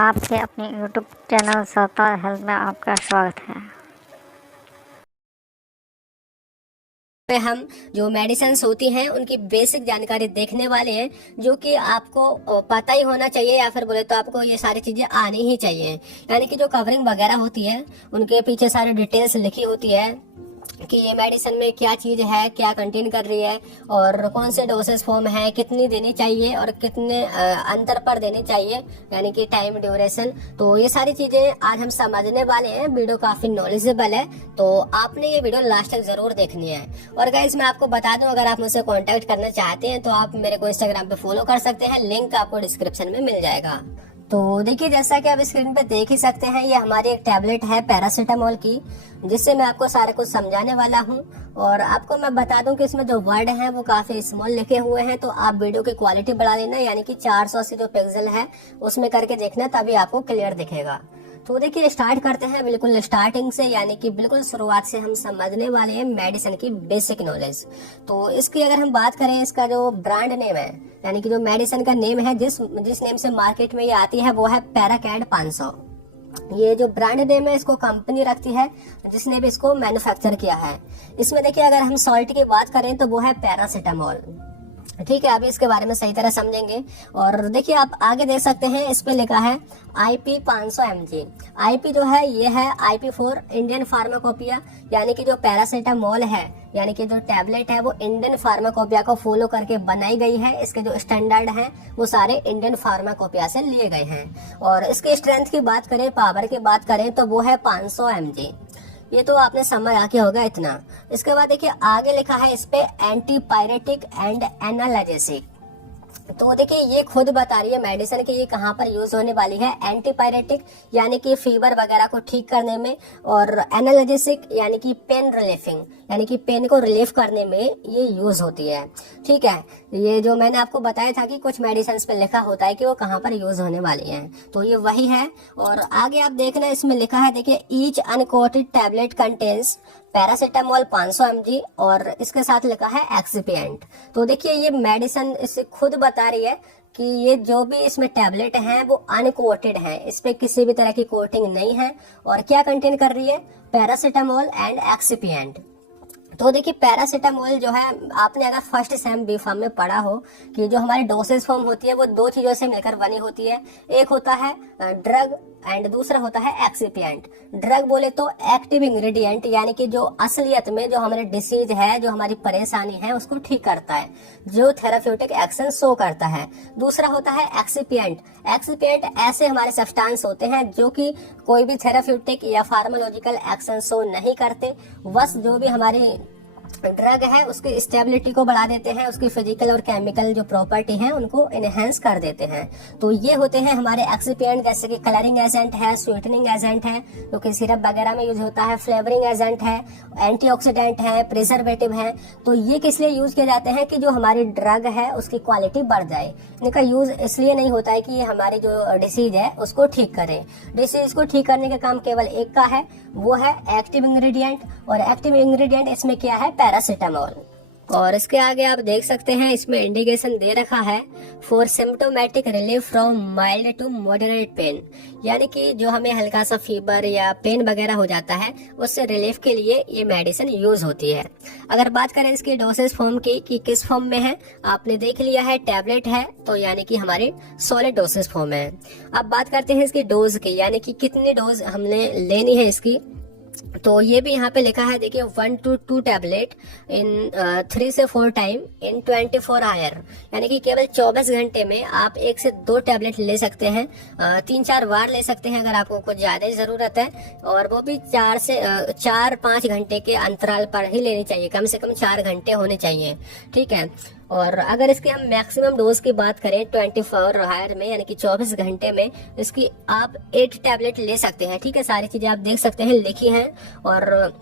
आपके अपने YouTube channel Sattar health में आपका स्वागत है। पे हम जो मेडिसिन्स होती हैं उनकी बेसिक जानकारी देखने वाले हैं, जो कि आपको पता ही होना चाहिए या फिर बोले तो आपको ये सारी चीजें आनी ही चाहिए। यानी कि जो कवरिंग वगैरह होती है उनके पीछे सारी डिटेल्स लिखी होती है कि ये मेडिसिन में क्या चीज है, क्या कंटेन कर रही है और कौन से डोसेस फॉर्म है, कितनी देनी चाहिए और कितने अंतर पर देनी चाहिए, यानी कि टाइम ड्यूरेशन। तो ये सारी चीजें आज हम समझने वाले हैं। वीडियो काफी नॉलेजेबल है, तो आपने ये वीडियो लास्ट तक जरूर देखनी है। और गाइस मैं आपको बता दूं, अगर आप मुझसे कांटेक्ट करना चाहते हैं तो आप मेरे को इंस्टाग्राम पे फॉलो कर सकते हैं, लिंक आपको डिस्क्रिप्शन में मिल जाएगा। तो देखिए, जैसा कि आप स्क्रीन पे देख ही सकते हैं, ये हमारी एक टैबलेट है पैरासीटामोल की, जिससे मैं आपको सारा कुछ समझाने वाला हूं। और आपको मैं बता दूं कि इसमें जो वर्ड हैं वो काफी स्मॉल लिखे हुए हैं, तो आप वीडियो की क्वालिटी बढ़ा लेना, यानी कि 480 जो पिक्सल है उसमें करके देखना, तभी आपको क्लियर दिखेगा। तो देखिए स्टार्ट करते हैं बिल्कुल स्टार्टिंग से, यानी कि बिल्कुल शुरुआत से हम समझने वाले हैं मेडिसिन की बेसिक नॉलेज। तो इसकी अगर हम बात करें, इसका जो ब्रांड नेम है, यानी कि जो मेडिसिन का नेम है, जिस नेम से मार्केट में ये आती है, वो है पैराकैड 500। ये जो ब्रांड नेम है इसको कंपनी रखती है जिसने भी इसको मैन्युफैक्चर किया है। इसमें देखिए अगर हम सॉल्ट की बात करें तो वो है पैरासीटामोल। ठीक है, अभी इसके बारे में सही तरह समझेंगे। और देखिए आप आगे देख सकते हैं, इस पे लिखा है IP 500 mg। IP जो है ये है IP फॉर इंडियन फार्माकोपिया, यानी कि जो पैरासीटामोल है, यानी कि जो टैबलेट है वो इंडियन फार्माकोपिया को फॉलो करके बनाई गई है। इसके जो स्टैंडर्ड हैं वो सारे इंडियन फार्माकोपिया से लिए गए हैं। और इसकी स्ट्रेंथ की बात करें, पावर की बात करें, तो वो है 500 mg। ये तो आपने समझ आके होगा इतना। इसके बाद देखिए आगे लिखा है इस पे एंटीपायरेटिक एंड एनाल्जेसिक। तो देखिए ये खुद बता रही है मेडिसिन कि ये कहाँ पर यूज होने वाली है। एंटीपायरेटिक यानी कि फीवर वगैरह को ठीक करने में, और एनाल्जेसिक यानी कि पेन रिलीफिंग, यानी कि पेन को रिलीफ करने में ये यूज होती है। ठीक है, ये जो मैंने आपको बताया था कि कुछ मेडिसिन पे लिखा होता है कि वो कहाँ पर यूज होने वाली है, तो ये वही है। और आगे आप देखना, इसमें लिखा है देखिए, each uncoated tablet contains paracetamol 500 mg, और इसके साथ लिखा है एक्सिपिएंट। तो देखिए ये मेडिसिन इससे खुद बता रही है कि ये जो भी इसमें टैबलेट हैं वो अनकोटेड हैं, इस पे किसी भी तरह की कोटिंग नहीं है। और क्या कंटेन कर रही है? Paracetamol and excipient. तो देखिए पैरासीटामोल जो है, आपने अगर फर्स्ट सेम बी फार्म में पढ़ा हो कि जो हमारी डोसेज फॉर्म होती है वो दो चीजों से मिलकर बनी होती है। एक होता है ड्रग एंड दूसरा होता है एक्सिपिएंट। ड्रग बोले तो एक्टिव इंग्रेडिएंट, यानी कि जो असलियत में जो हमारे डिसीज है, जो हमारी परेशानी है उसको ठीक करता है, जो थेराप्यूटिक एक्शन शो करता है। दूसरा होता है एक्सिपिएंट। एक्सिपिएंट ऐसे हमारे सब्सटेंस होते हैं जो कि कोई भी थेराप्यूटिक या फार्माकोलॉजिकल एक्शन शो नहीं करते, बस जो भी हमारी ड्रग है उसकी स्टेबिलिटी को बढ़ा देते हैं, उसकी फिजिकल और केमिकल जो प्रॉपर्टी है उनको इनहेंस कर देते हैं। तो ये होते हैं हमारे एक्सिपिएंट, जैसे कि कलरिंग एजेंट है, स्वीटनिंग एजेंट है जो कि सिरप वगैरह में यूज होता है, फ्लेवरिंग एजेंट है, एंटीऑक्सीडेंट है, प्रिजर्वेटिव है। तो ये किस लिए यूज किए जाते हैं? कि जो हमारी ड्रग है उसकी क्वालिटी बढ़ जाए। इनका यूज इसलिए नहीं होता है कि ये हमारी जो डिसीज है उसको ठीक करे। डिसीज को ठीक करने का काम केवल एक का है, वो है एक्टिव इंग्रेडिएंट। और एक्टिव इंग्रेडिएंट इसमें क्या है? पैरासीटामोल। और इसके आगे आप देख सकते हैं, इसमें इंडिकेशन दे रखा है for symptomatic relief from mild to moderate pain, यानी कि जो हमें हल्का सा फीवर या पेन वगैरह हो जाता है उससे रिलीफ के लिए ये मेडिसिन यूज होती है। अगर बात करें इसकी डोसेज फॉर्म की कि किस फॉर्म में है, आपने देख लिया है टैबलेट है, तो यानी कि हमारे सॉलिड डोसेज फॉर्म है। अब बात करते हैं इसकी डोज की, यानी कि कितनी डोज हमने लेनी है इसकी। तो ये भी यहाँ पे लिखा है देखिए, 1 to 2 टैबलेट इन 3 से 4 टाइम इन 24 आवर, यानी कि केवल 24 घंटे में आप 1 से 2 टैबलेट ले सकते हैं। 3-4 बार ले सकते हैं अगर आपको कुछ ज्यादा जरूरत है, और वो भी 4-5 घंटे के अंतराल पर ही लेनी चाहिए, कम से कम 4 घंटे होने चाहिए। ठीक है, और अगर इसकी हम मैक्सिमम डोज की बात करें 24 आवर में, यानी कि 24 घंटे में, इसकी आप 8 टैबलेट ले सकते हैं। ठीक है, सारी चीजें आप देख सकते हैं लिखी हैं। और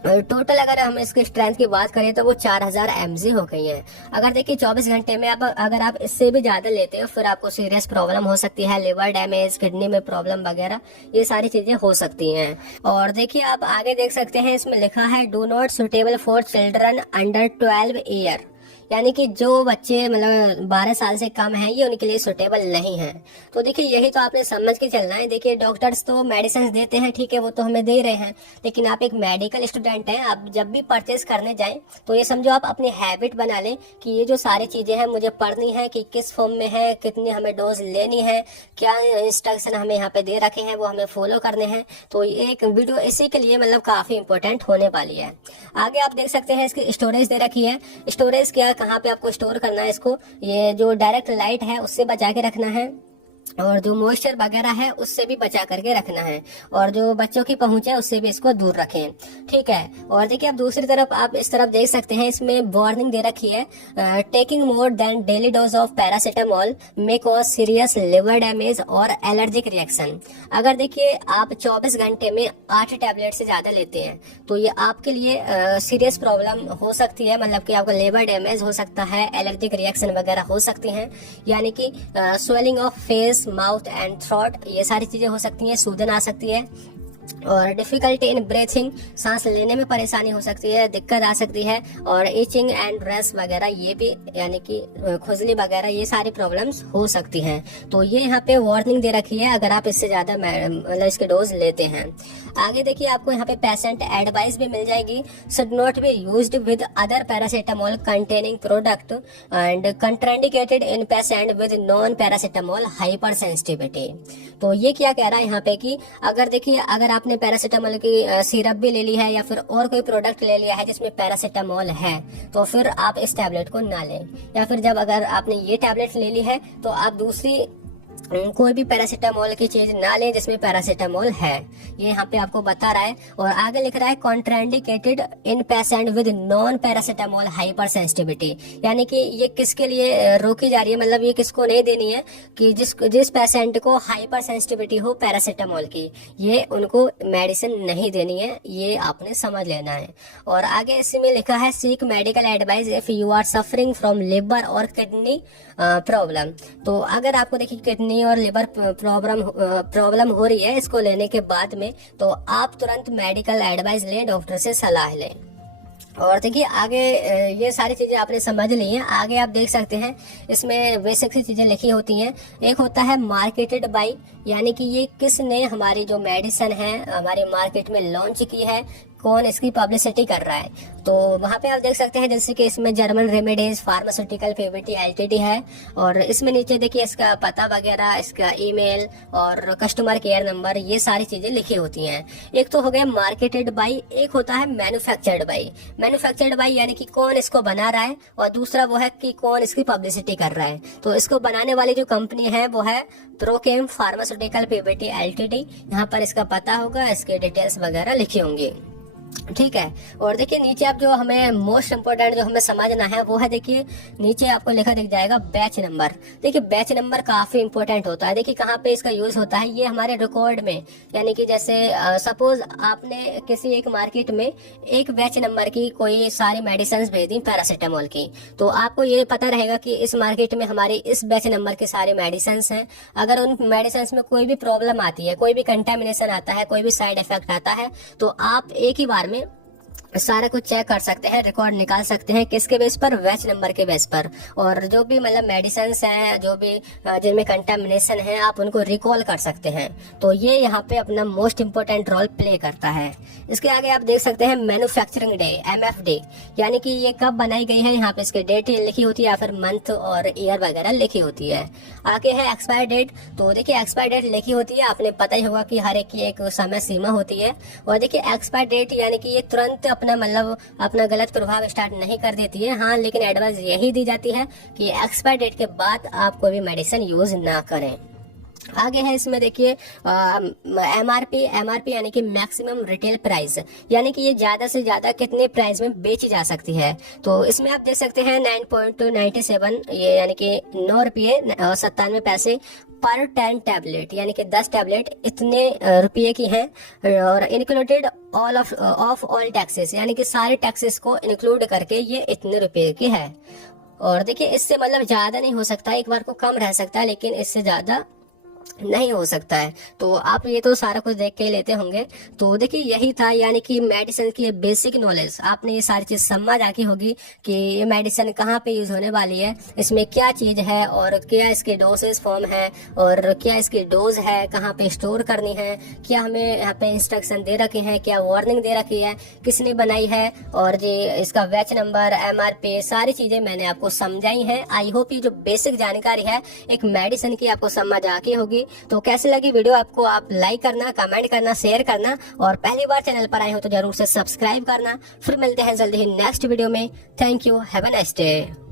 टोटल अगर हम इसकी स्ट्रेंथ की बात करें तो वो 4000 mg हो गई है। अगर देखिए 24 घंटे में अगर आप इससे भी ज्यादा लेते हो फिर आपको सीरियस प्रॉब्लम हो सकती है, लिवर डैमेज, किडनी में प्रॉब्लम वगैरह, ये सारी चीजें हो सकती हैं। और देखिए आप आगे देख सकते हैं, इसमें लिखा है do not suitable for children under 12 year, यानी कि जो बच्चे मतलब 12 साल से कम हैं ये उनके लिए सुटेबल नहीं है। तो देखिए यही तो आपने समझ के चलना है। देखिए डॉक्टर्स तो मेडिसिन देते हैं, ठीक है, वो तो हमें दे रहे हैं, लेकिन आप एक मेडिकल स्टूडेंट हैं, आप जब भी परचेज करने जाएं तो ये समझो आप अपनी हैबिट बना लें कि ये जो सारी चीजें हैं मुझे पढ़नी है, कि किस फॉर्म में है, कितनी हमें डोज लेनी है, क्या इंस्ट्रक्शन हमें यहाँ पे दे रखे हैं वो हमें फॉलो करने हैं। तो ये एक वीडियो इसी के लिए मतलब काफी इंपॉर्टेंट होने वाली है। आगे आप देख सकते हैं इसकी स्टोरेज दे रखी है। स्टोरेज क्या, कहाँ पे आपको स्टोर करना है इसको, ये जो डायरेक्ट लाइट है उससे बचा के रखना है, और जो मॉइस्चर वगैरह है उससे भी बचा करके रखना है, और जो बच्चों की पहुंच है उससे भी इसको दूर रखें, ठीक है। और देखिए अब दूसरी तरफ आप इस तरफ देख सकते हैं, इसमें वार्निंग दे रखी है, taking more than daily dose of paracetamol may cause serious liver damage और एलर्जिक रिएक्शन। अगर देखिए आप 24 घंटे में 8 टैबलेट से ज्यादा लेते हैं तो ये आपके लिए सीरियस प्रॉब्लम हो सकती है, मतलब कि आपका लिवर डैमेज हो सकता है, एलर्जिक रिएक्शन वगैरह हो सकती हैं, यानी कि swelling of face, mouth and throat, ये सारी चीजें हो सकती हैं, सूजन आ सकती है, और डिफिकल्टी इन ब्रीथिंग, सांस लेने में परेशानी हो सकती है, दिक्कत आ सकती है, और इचिंग एंड रस वगैरह ये भी, यानी कि खुजली वगैरह, ये सारी प्रॉब्लम्स हो सकती हैं। तो ये यहाँ पे वार्निंग दे रखी है अगर आप इससे ज्यादा मतलब इसके डोज लेते हैं। आगे देखिए आपको यहाँ पे पेशेंट एडवाइस भी मिल जाएगी, should not be used with other paracetamol containing product and contraindicated in patient with non paracetamol hyper sensitivity. तो ये क्या कह रहा है यहाँ पे कि अगर देखिए अगर आपने पैरासीटामोल की सिरप भी ले ली है या फिर और कोई प्रोडक्ट ले लिया है जिसमें पैरासीटामोल है, तो फिर आप इस टैबलेट को ना लें, या फिर जब अगर आपने ये टैबलेट ले ली है तो आप दूसरी कोई भी पैरासीटामोल की चीज ना लें जिसमें पैरासीटामोल है, ये यहाँ पे आपको बता रहा है। और आगे लिख रहा है contraindicated in patient with non paracetamol hyper sensitivity, यानी कि ये किसके लिए रोकी जा रही है, मतलब ये किसको नहीं देनी है, कि जिस पेशेंट को हाइपर सेंसिटिविटी हो पैरासीटामोल की, ये उनको मेडिसिन नहीं देनी है, ये आपने समझ लेना है। और आगे इसमें लिखा है seek medical advice if you are suffering from liver और किडनी प्रॉब्लम। तो अगर आपको देखिए किडनी और लिवर प्रॉब्लम हो रही है इसको लेने के बाद में, तो आप तुरंत मेडिकल एडवाइस लें, डॉक्टर से सलाह लें। और देखिए आगे ये सारी चीजें आपने समझ ली हैं। आगे आप देख सकते हैं इसमें बेसिक सी चीजें लिखी होती हैं। एक होता है मार्केटेड बाय, यानी कि ये किसने हमारी जो मेडिसिन है हमारे मार्केट में लॉन्च की है, कौन इसकी पब्लिसिटी कर रहा है। तो वहाँ पे आप देख सकते हैं जैसे कि इसमें German remedies pharmaceutical Pvt LTD है, और इसमें नीचे देखिए इसका पता वगैरह, इसका ईमेल और कस्टमर केयर नंबर, ये सारी चीजें लिखी होती हैं। एक तो हो गया मार्केटेड बाय, एक होता है मैन्युफैक्चर्ड बाय। मैन्युफैक्चर्ड बाय यानी कि कौन इसको बना रहा है, और दूसरा वो है कि कौन इसकी पब्लिसिटी कर रहा है। तो इसको बनाने वाली जो कंपनी है वो है प्रोकेम फार्मास्यूटिकल पीवीटी एलटीडी। यहाँ पर इसका पता होगा, इसके डिटेल्स वगैरह लिखी होंगी, ठीक है। और देखिए नीचे आप जो हमें मोस्ट इम्पोर्टेंट जो हमें समझना है वो है, देखिए नीचे आपको लिखा दिख जाएगा बैच नंबर। देखिए बैच नंबर काफी इंपॉर्टेंट होता है। देखिए कहाँ पे इसका यूज होता है, ये हमारे रिकॉर्ड में, यानी कि जैसे सपोज आपने किसी एक मार्केट में एक बैच नंबर की कोई सारी मेडिसिन भेज दी पैरासीटामोल की, तो आपको ये पता रहेगा कि इस मार्केट में हमारी इस बैच नंबर के सारे मेडिसिन हैं। अगर उन मेडिसिन में कोई भी प्रॉब्लम आती है, कोई भी कंटेमिनेशन आता है, कोई भी साइड इफेक्ट आता है, तो आप एक ही बार में सारा कुछ चेक कर सकते हैं, रिकॉर्ड निकाल सकते हैं, किसके बेस पर, बैच नंबर के बेस पर। और जो भी मतलब मेडिसिन हैं, जो भी जिनमें कंटामिनेशन है, आप उनको रिकॉल कर सकते हैं। तो ये यहाँ पे अपना मोस्ट इम्पोर्टेंट रोल प्ले करता है। इसके आगे आप देख सकते हैं मैन्युफैक्चरिंग डे, MFD, यानी कि ये कब बनाई गई है, यहाँ पे इसके डेट लिखी होती है या फिर मंथ और ईयर वगैरह लिखी होती है। आगे है एक्सपायर डेट। तो देखिए एक्सपायर डेट लिखी होती है, आपने पता ही होगा कि हर एक की एक समय सीमा होती है। और देखिए एक्सपायर डेट यानी कि ये तुरंत अपना मतलब अपना गलत प्रभाव स्टार्ट नहीं कर देती है, हाँ, लेकिन एडवाइस यही दी जाती है कि एक्सपायर डेट के बाद आप कोई भी मेडिसिन यूज ना करें। आगे है इसमें देखिए MRP यानी कि मैक्सिमम रिटेल प्राइस, यानी कि ये ज्यादा से ज्यादा कितने प्राइस में बेची जा सकती है। तो इसमें आप देख सकते हैं 9.97, ये यानी कि 9 रुपये 97 पैसे पर 10 टैबलेट, यानी कि 10 टैबलेट इतने रुपये की है। और इंक्लूडेड ऑफ ऑल टैक्सेस, यानी कि सारे टैक्सेस को इंक्लूड करके ये इतने रुपये की है। और देखिए इससे मतलब ज्यादा नहीं हो सकता, एक बार को कम रह सकता है, लेकिन इससे ज्यादा नहीं हो सकता है। तो आप ये तो सारा कुछ देख के ही लेते होंगे। तो देखिए यही था, यानी कि मेडिसिन की बेसिक नॉलेज आपने ये सारी चीज समझ आती होगी कि ये मेडिसिन कहाँ पे यूज होने वाली है, इसमें क्या चीज है और क्या इसके डोसेज फॉर्म है और क्या इसकी डोज है, कहाँ पे स्टोर करनी है, क्या हमें यहाँ पे इंस्ट्रक्शन दे रखे हैं, क्या वार्निंग दे रखी है, किसने बनाई है, और ये इसका बैच नंबर, MRP, सारी चीजें मैंने आपको समझाई हैं। आई होप ये जो बेसिक जानकारी है एक मेडिसिन की आपको समझ आती होगी। तो कैसी लगी वीडियो आपको, आप लाइक करना, कमेंट करना, शेयर करना, और पहली बार चैनल पर आए हो तो जरूर से सब्सक्राइब करना। फिर मिलते हैं जल्दी ही नेक्स्ट वीडियो में। Thank you, have a nice day.